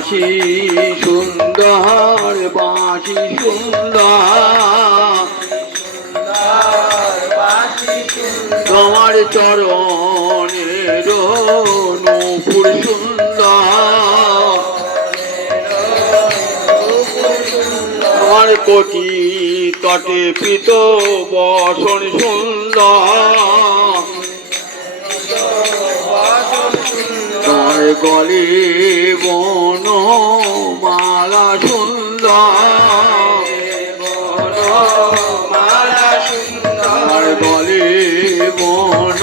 বাঁশি সুন্দর বাঁশি সুন্দর তোমার চরণের নূপুর সুন্দর তোমার কোটি তটে পিত বসন সুন্দর তোমার গলে বন মালা সুন্দর তোমার গলে বন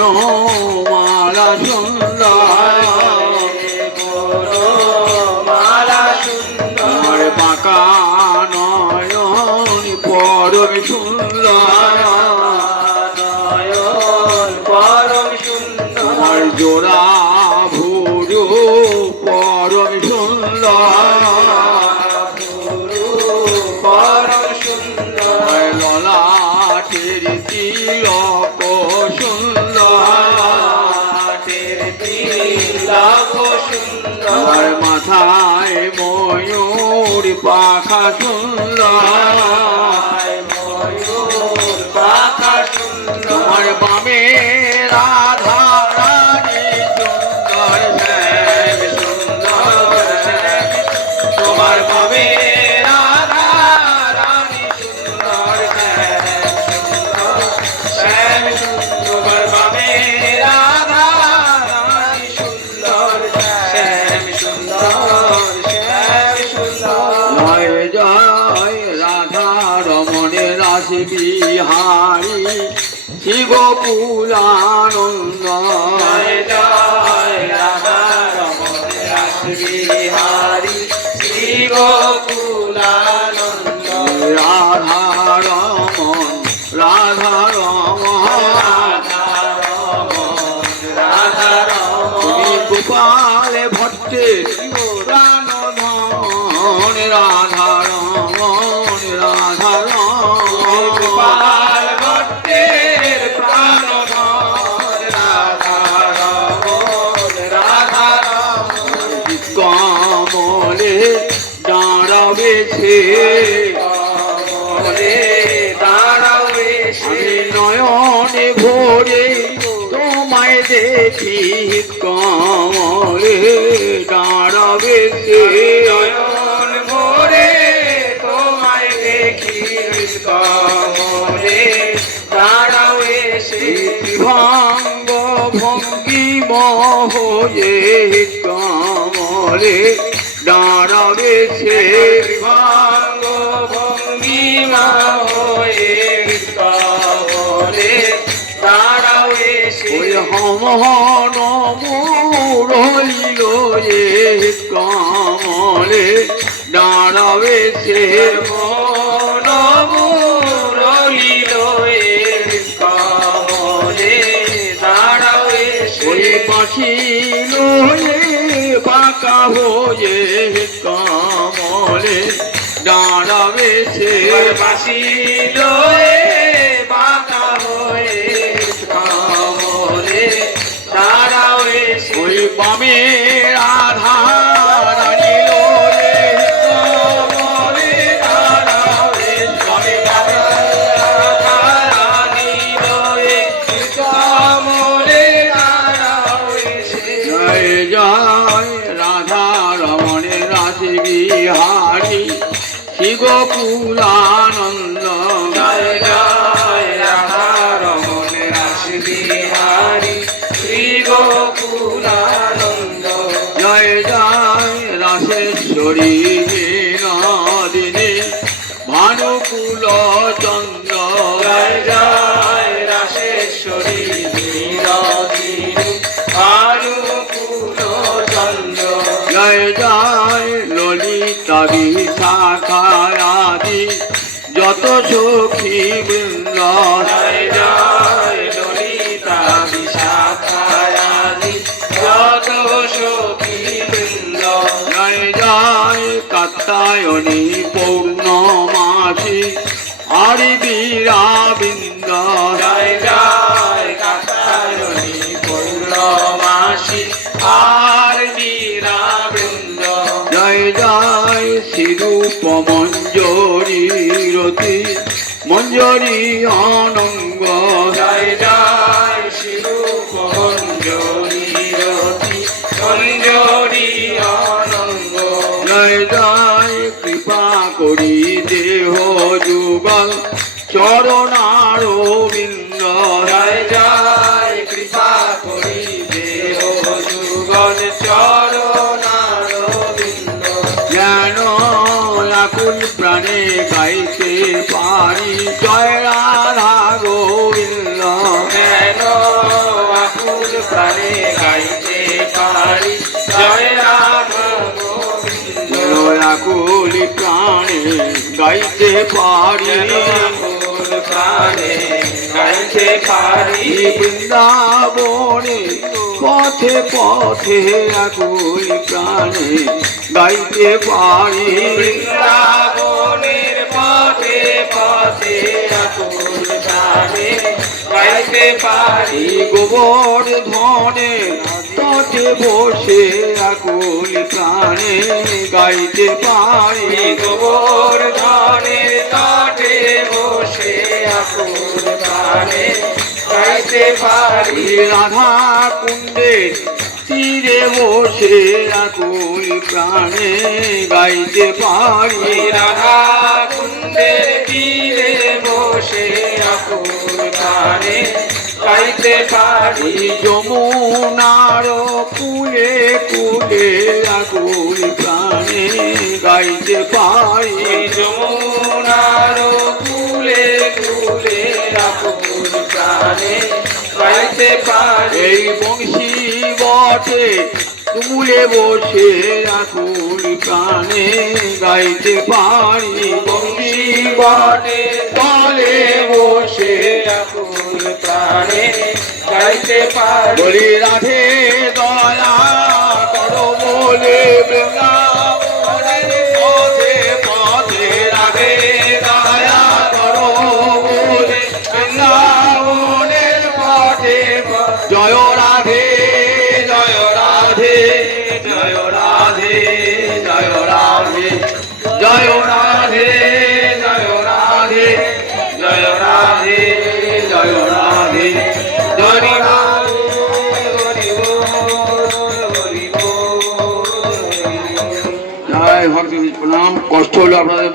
মালা সুন্দর তোমার বাঁকা নয়ন পরম সুন্দর তোমার জোড়া ভুরু পরম সুন্দর ললাটের তিলক সুন্দর মাথায় ময়ূর পাখা সুন্দর তোমার বামে রাধা রানী সুন্দর শ্যাম সুন্দর তোমার বামে রাধা রানী সুন্দর শ্যাম তোমার বামে রাধা রানী সুন্দর শ্যাম জয় জয় রাধা রমণের রাস বিহারী শিব পুরানন্দ জয় জয় রাধা রমণের রাস বিহারী শিব পুরানন্দ রাধা রমণ রাধা রমণ তুমি গোপাল ভট্টের প্রাণধন রাধা রমণ রাধা রমণ গোপাল ভট্টের প্রাণধন রাধা রমণ কমলে দাঁড়াবেছে আমি নয়নে ভোরে তোমায় দেখি কমলে দাঁড়াবেছে নয়ন ভোরে তোমায় দেখি কমলে দাঁড়াও এসে ভাঙ্গ ভঙ্গি মহয়ে কমলে দাঁড়াবেছে ভাঙ্গ ভঙ্গিমা হয়ে কমলে দাঁড়াও এসে ওই হমহন মুরলিল কমলে দাঁড়াবেছে মন মুরলিল কমলে দাঁড়াও এসে ওই পাখি লয়ে বাঁকা হয়ে কমলে দাঁড়াবেছে বাঁশি লয়ে বাঁকা হয়ে কমলে দাঁড়াও এসে ওই বামে রাধা রানী লয়ে কমলে দাঁড়াবেছে রাধা রানী লয়ে কমলে দাঁড়াও এসে জয় জয় রাধা রমণের রাস বিহারী শিব পুরানন্দ জয় জয় রাধা রমণের রাস বিহারী শ্রী গোকুলানন্দ জয় জয় রাসেশ্বরী নদিনী ভানুকুল চন্দ্র জয় জয় রাসেশ্বরী বিনোদিনী ভানুকুল চন্দ্র জয় জয় ললিতা বিশাখায়াদি যত সখী বৃন্দ জয় জয় ললিতা বিশাখায়াদি যত সখী বৃন্দ জয় জয় কাত্যায়নী পৌর্ণমাসী হরি বীরা বৃন্দ জয় জয় কাত্যায়নী পৌর্ণমাসী আর বীরা বৃন্দ জয় জয় শ্রীরূপ মঞ্জরি রতি মঞ্জরি অনঙ্গ জয় জয় শিরূপ মঞ্জরি রতি মঞ্জরি অনঙ্গ জয় জয় কৃপা করি দেহ যুগল চরণারবিন্দ জয় জয় কৃপা করি দেহ যুগল চরণারবিন্দ জ্ঞান আকুল প্রাণে গাইতে পারি জয় রাধা গোবিন্দ কেন আকুল প্রাণে গাইতে পারি জয় রাম গোবিন্দ জয় আকুল প্রাণে গাইতে পারি কেন আকুল প্রাণে গাইতে পারি বৃন্দাবনে পথে পথে আকুল প্রাণে গাইতে পারি বৃন্দাবনের পথে পথে আকুল প্রাণে গাইতে পারি গোবর্ধনে তটে বসে আকুল প্রাণে গাইতে পারি গোবর্ধনের তটে বসে আকুল প্রাণে গাইতে পারি রাধা কুণ্ডের তীরে বসে আকুল প্রাণে গাইতে পারি রাধা কুণ্ডের তীরে বসে আকুল প্রাণে গাইতে পারি যমুনার কুলে কুলে আকুল প্রাণে গাইতে পারি যমুনার কুলে কুলে আকুল প্রাণে গাইতে পারি এই বংশী বটে তুলে বসে আকুল প্রাণে গাইতে পারি বংশী বটে তলে বসে আকুল প্রাণে গাইতে পারি বলি রাধে দয়া করো বলে বৃন্দাবনের পথে পথে রাধে দয়া করো বলে বৃন্দাবনের পথে পথে। জয় রাধে জয় রাধে জয় রাধে জয় রাধে জয় রাধে জয় রাধে জয় রাধে জয় রাধে জয় রাধে জয় ভক্তি প্রণাম কষ্ট হলো আপনাদের।